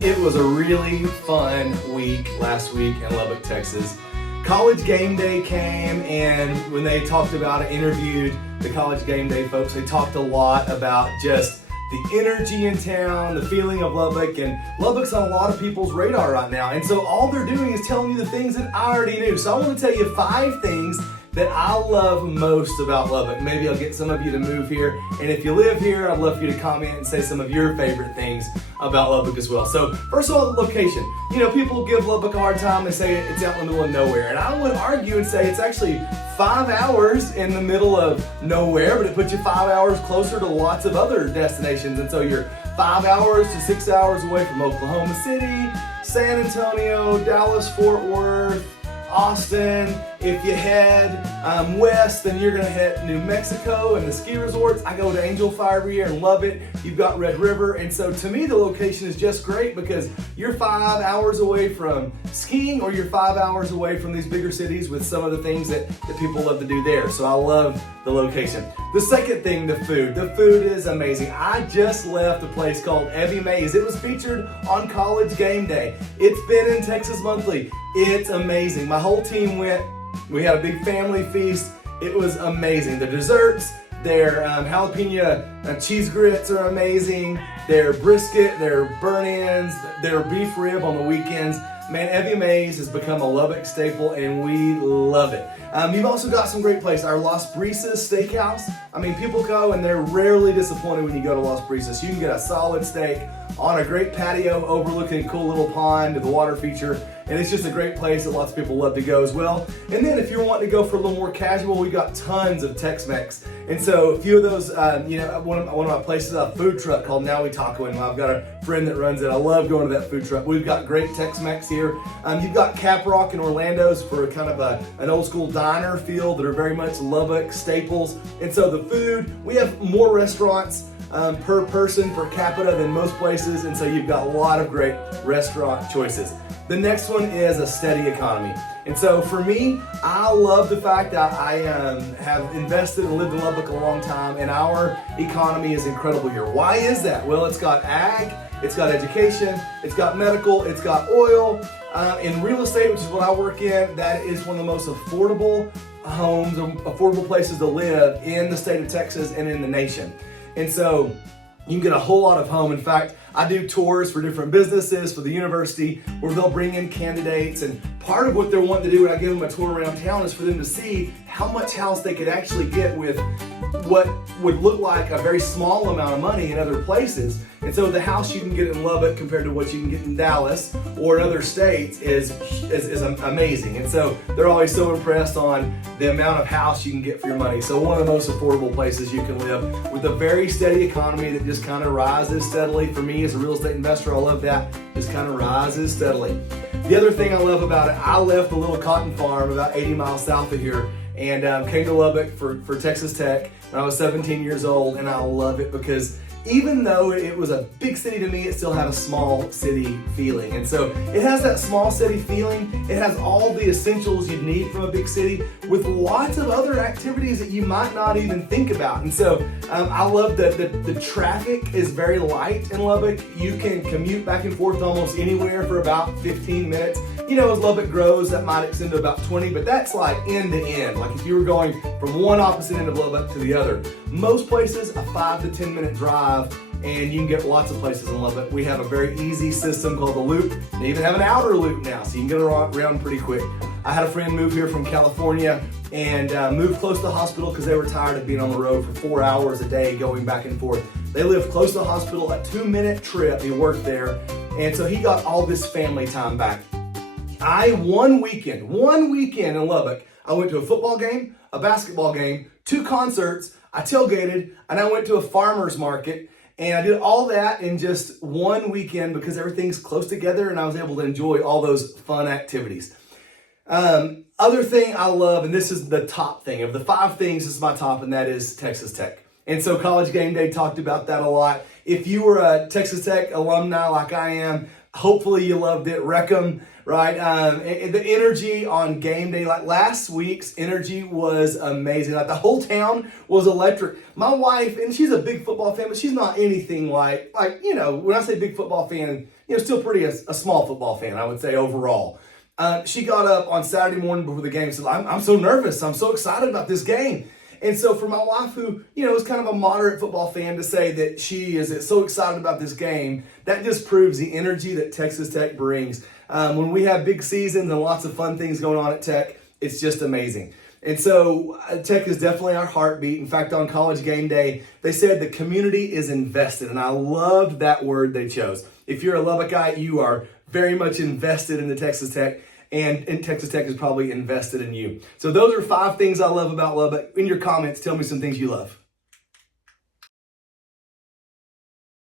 It was a really fun week last week in Lubbock, Texas. College Game Day came, and when they talked about it, interviewed the College Game Day folks, they talked a lot about just the energy in town, the feeling of Lubbock, and Lubbock's on a lot of people's radar right now. And so all they're doing is telling you the things that I already knew. So I want to tell you 5 things that I love most about Lubbock. Maybe I'll get some of you to move here. And if you live here, I'd love for you to comment and say some of your favorite things about Lubbock as well. So first of all, the location. You know, people give Lubbock a hard time. They say it's out in the middle of nowhere. And I would argue and say it's actually 5 hours in the middle of nowhere, but it puts you 5 hours closer to lots of other destinations. And so you're 5 hours to 6 hours away from Oklahoma City, San Antonio, Dallas, Fort Worth, Austin. If you head west, then you're gonna hit New Mexico and the ski resorts. I go to Angel Fire every year and love it. You've got Red River. And so to me, the location is just great because you're 5 hours away from skiing, or you're 5 hours away from these bigger cities with some of the things that people love to do there. So I love the location. The second thing, the food. The food is amazing. I just left a place called Evie Mae's. It was featured on College Game Day. It's been in Texas Monthly. It's amazing. My whole team went. We had a big family feast. It was amazing. The desserts, their jalapeno cheese grits are amazing. Their brisket, their burnt-ends, their beef rib on the weekends. Man, Evie Mae's has become a Lubbock staple, and we love it. You've also got some great places. Our Las Brisas Steakhouse. I mean, people go and they're rarely disappointed when you go to Las Brisas. You can get a solid steak on a great patio overlooking a cool little pond with a water feature. And it's just a great place that lots of people love to go as well. And then if you're wanting to go for a little more casual, we've got tons of Tex-Mex. And so a few of those, one of my places, a food truck called Now We Taco, and I've got a friend that runs it. I love going to that food truck. We've got great Tex-Mex here. You've got Caprock and Orlando's for kind of an old school diner feel that are very much Lubbock staples. And so the food, we have more restaurants per person, per capita than most places. And so you've got a lot of great restaurant choices. The next one is a steady economy. And so for me, I love the fact that I have invested and lived in Lubbock a long time, and our economy is incredible here. Why is that? Well, it's got ag, it's got education, it's got medical, it's got oil. In real estate, which is what I work in, that is one of the most affordable homes, affordable places to live in the state of Texas and in the nation. And so you can get a whole lot of home. In fact, I do tours for different businesses, for the university, where they'll bring in candidates, and part of what they're wanting to do when I give them a tour around town is for them to see how much house they could actually get with what would look like a very small amount of money in other places. And so the house you can get in Lubbock compared to what you can get in Dallas or in other states is amazing. And so they're always so impressed on the amount of house you can get for your money. So one of the most affordable places you can live with a very steady economy that just kind of rises steadily. For me as a real estate investor, I love that. Just kind of rises steadily. The other thing I love about it, I left a little cotton farm about 80 miles south of here and came to Lubbock for Texas Tech when I was 17 years old, and I love it because even though it was a big city to me, it still had a small city feeling. And so it has that small city feeling. It has all the essentials you'd need from a big city with lots of other activities that you might not even think about. And so I love that the traffic is very light in Lubbock. You can commute back and forth almost anywhere for about 15 minutes. You know, as Lubbock grows, that might extend to about 20, but that's like end to end. Like if you were going from one opposite end of Lubbock to the other. Most places, a 5 to 10 minute drive, and you can get lots of places in Lubbock. We have a very easy system called the Loop. They even have an outer loop now, so you can get around pretty quick. I had a friend move here from California and moved close to the hospital because they were tired of being on the road for 4 hours a day going back and forth. They lived close to the hospital, a 2-minute trip. He worked there, and so he got all this family time back. One weekend in Lubbock, I went to a football game, a basketball game, 2 concerts, I tailgated, and I went to a farmer's market, and I did all that in just one weekend because everything's close together and I was able to enjoy all those fun activities. Other thing I love, and this is the top thing, of the 5 things, this is my top, and that is Texas Tech. And so College Game Day talked about that a lot. If you were a Texas Tech alumni like I am, hopefully you loved it. Wreck 'em, right? The energy on game day, like last week's energy was amazing. Like the whole town was electric. My wife, and she's a big football fan, but she's not anything like, when I say big football fan, still pretty a small football fan, I would say overall. She got up on Saturday morning before the game and said, I'm so nervous. I'm so excited about this game. And so for my wife, who, is kind of a moderate football fan, to say that she is so excited about this game, that just proves the energy that Texas Tech brings. When we have big seasons and lots of fun things going on at Tech, it's just amazing. And so Tech is definitely our heartbeat. In fact, on College Game Day, they said the community is invested. And I loved that word they chose. If you're a Lubbockite, you are very much invested in the Texas Tech. And Texas Tech is probably invested in you. So those are 5 things I love about Lubbock. In your comments, tell me some things you love.